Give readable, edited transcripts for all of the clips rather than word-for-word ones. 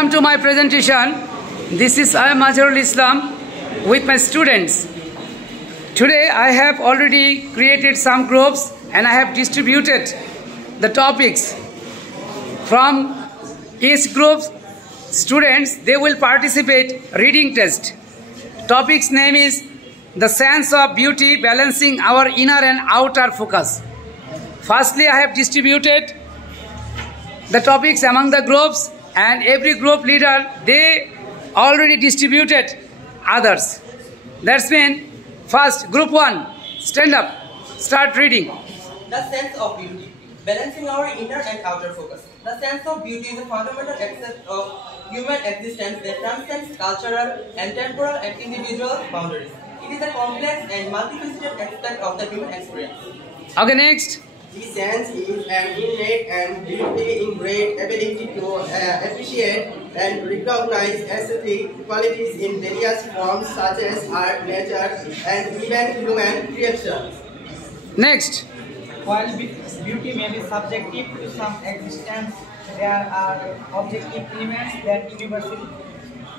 Welcome to my presentation. This is I am Mazharul Islam with my students. Today I have already created some groups and I have distributed the topics. From each group, students, they will participate reading test. Topic's name is the sense of beauty, balancing our inner and outer focus. Firstly, I have distributed the topics among the groups, and every group leader, they already distributed others. That's mean, first, group 1, stand up, start reading. The sense of beauty, balancing our inner and outer focus. The sense of beauty is a fundamental aspect of human existence that transcends cultural and temporal and individual boundaries. It is a complex and multifaceted aspect of the human experience. Okay, next. The sense is an innate and deeply ingrained ability to appreciate and recognize aesthetic qualities in various forms such as art, nature, and even human creation. Next. While beauty may be subjective to some extent, there are objective elements that universally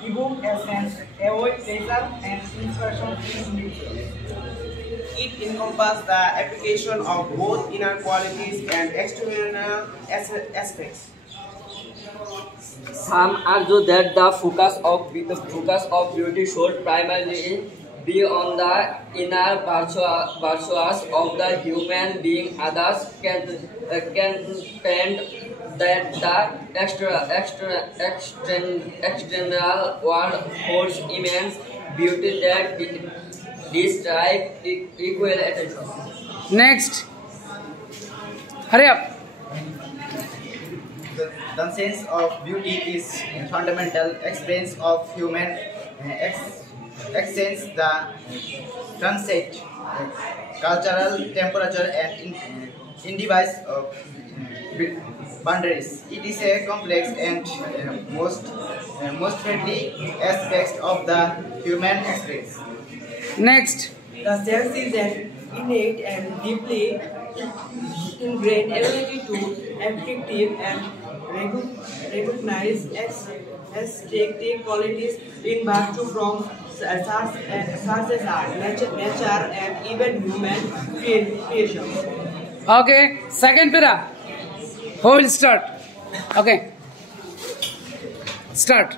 evoke a sense, avoid pleasure, and inspiration in individuals. It encompasses the application of both inner qualities and external aspects. Some argue that the focus of beauty should primarily be on the inner virtues of the human being. Others can paint that the external world holds immense beauty that deserve equal attention. Next. Hurry up. The sense of beauty is a fundamental experience of human existence that transcends cultural, temperature, and individual boundaries. It is a complex and most friendly aspect of the human experience. Next. The sense is an innate and deeply ingrained ability to appreciate and recognize aesthetic qualities in virtue from such as art, nature, and even human creation. Okay, second para. Who will start? Okay. Start.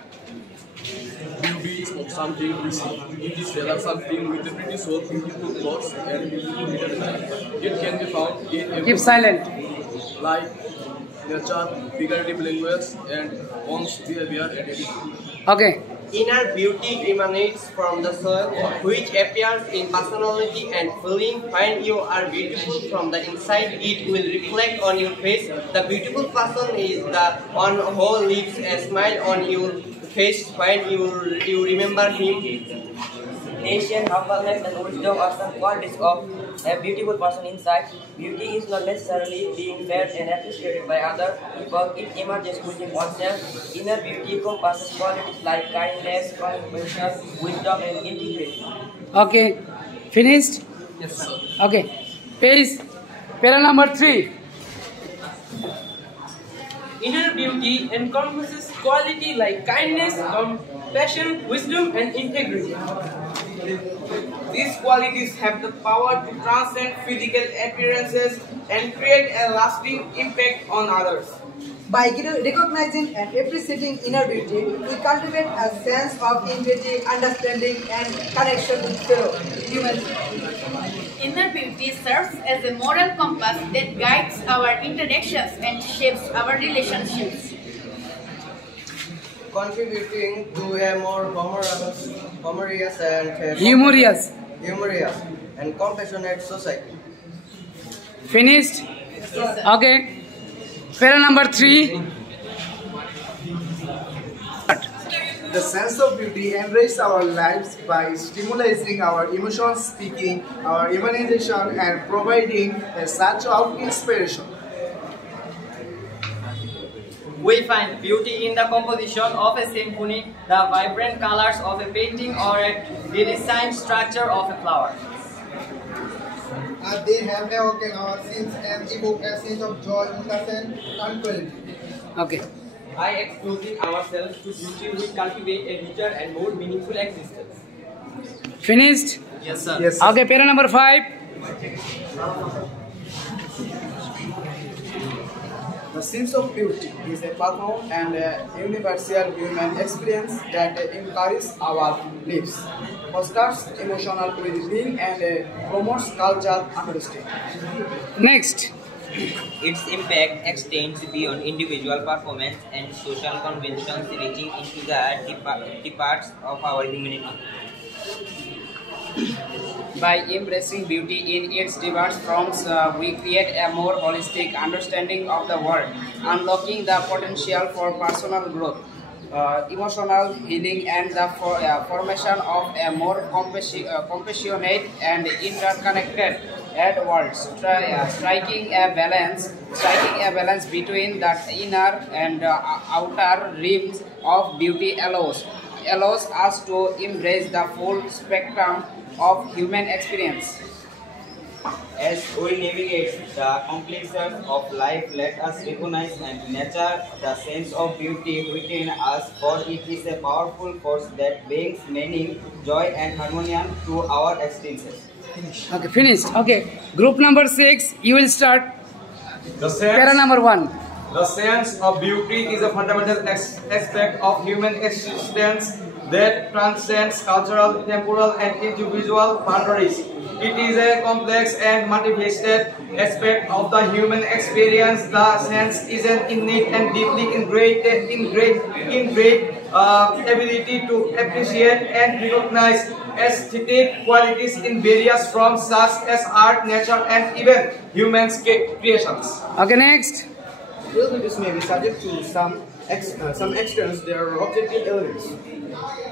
Beauty is not something we see. It is rather something with a pretty soul, beautiful clothes, and beautiful literature. It can be found in every Keep silent. like nature, figurative language, and one's behavior and attitude. Okay. Inner beauty emanates from the soul, which appears in personality and feeling. When you are beautiful from the inside, it will reflect on your face. The beautiful person is the one who leaves a smile on your face when you remember him. Patience, humbleness, and wisdom are some qualities of a beautiful person inside. Beauty is not necessarily being felt and appreciated by others, because it emerges within oneself. Inner beauty encompasses qualities like kindness, compassion, wisdom, and integrity. Okay. Finished? Yes, sir. Okay. Page. Para number 3. Inner beauty encompasses quality like kindness, compassion, wisdom, and integrity. These qualities have the power to transcend physical appearances and create a lasting impact on others. By recognizing and appreciating inner beauty, we cultivate a sense of integrity, understanding, and connection with fellow humans. Inner beauty serves as a moral compass that guides our interactions and shapes our relationships, Contributing to a more Humorous. and compassionate society. Finished? Okay. Para number 3. The sense of beauty enriches our lives by stimulating our emotions, speaking our imagination, and providing a surge of inspiration. We find beauty in the composition of a symphony, the vibrant colors of a painting, or a redesigned structure of a flower. They have awoken our sins and evoke a sense of joy, innocence, tranquility. Okay. By exposing ourselves to beauty, we cultivate a richer and more meaningful existence. Finished? Yes, sir. Yes, sir. Okay, para number 5. The sense of beauty is a profound and universal human experience that encourages our lives, fosters emotional well-being, and promotes cultural understanding. Next. Its impact extends beyond individual performance and social conventions, reaching into the deep parts of our humanity. By embracing beauty in its diverse forms, we create a more holistic understanding of the world, unlocking the potential for personal growth, emotional healing, and the formation of a more compassionate and interconnected world, striking a balance between the inner and outer realms of beauty allows us to embrace the full spectrum of human experience. As we navigate the complexities of life, let us recognize and nurture the sense of beauty within us, for it is a powerful force that brings meaning, joy, and harmony to our existences. Okay, finished. Okay, group number 6, you will start. Para number 1. The sense of beauty is a fundamental aspect of human existence that transcends cultural, temporal, and individual boundaries. It is a complex and multifaceted aspect of the human experience. The sense is an innate and deeply ingrained ability to appreciate and recognize aesthetic qualities in various forms such as art, nature, and even human creations. Okay, next. This may be subject to some external, there are objective elements.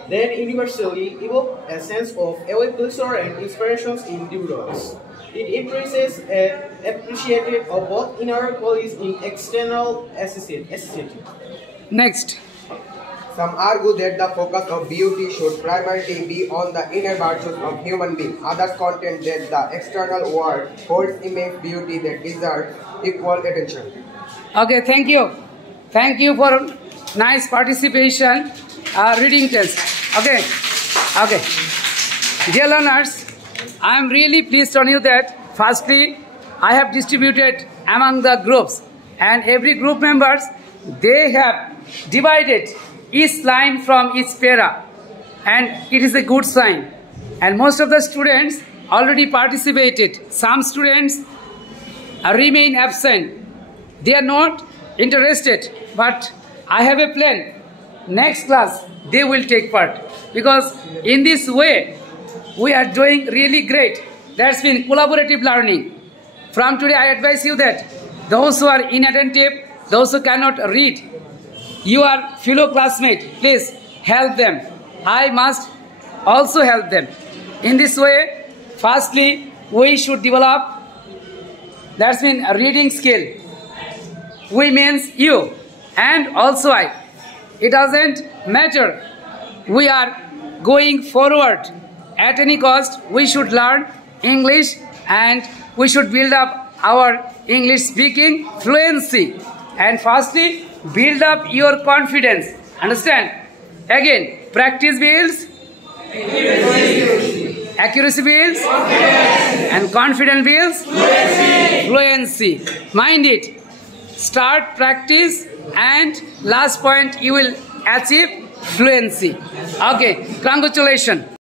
Then universally evoke a sense of awe, pleasure, and inspirations in individuals. It impresses and appreciated of both inner qualities in external aesthetic. Next. Some argue that the focus of beauty should primarily be on the inner virtues of human beings. Others contend that the external world holds immense beauty that deserves equal attention. Okay, thank you. Thank you for nice participation. Reading test. Okay. Dear learners, I am really pleased on you that firstly I have distributed among the groups, and every group members, they have divided each line from each para, and it is a good sign. And most of the students already participated. Some students remain absent. They are not interested, but I have a plan. Next class they will take part, because in this way we are doing really great. That's been collaborative learning. From today I advise you that those who are inattentive, those who cannot read, your fellow classmate, please help them. I must also help them. In this way, firstly we should develop, that's been a reading skill. We means you and also I. It doesn't matter. We are going forward. At any cost, we should learn English and we should build up our English speaking fluency. And firstly, build up your confidence. Understand? Again, practice builds accuracy builds and confidence builds fluency. Mind it. Start practice and last point you will achieve fluency. Okay, congratulations.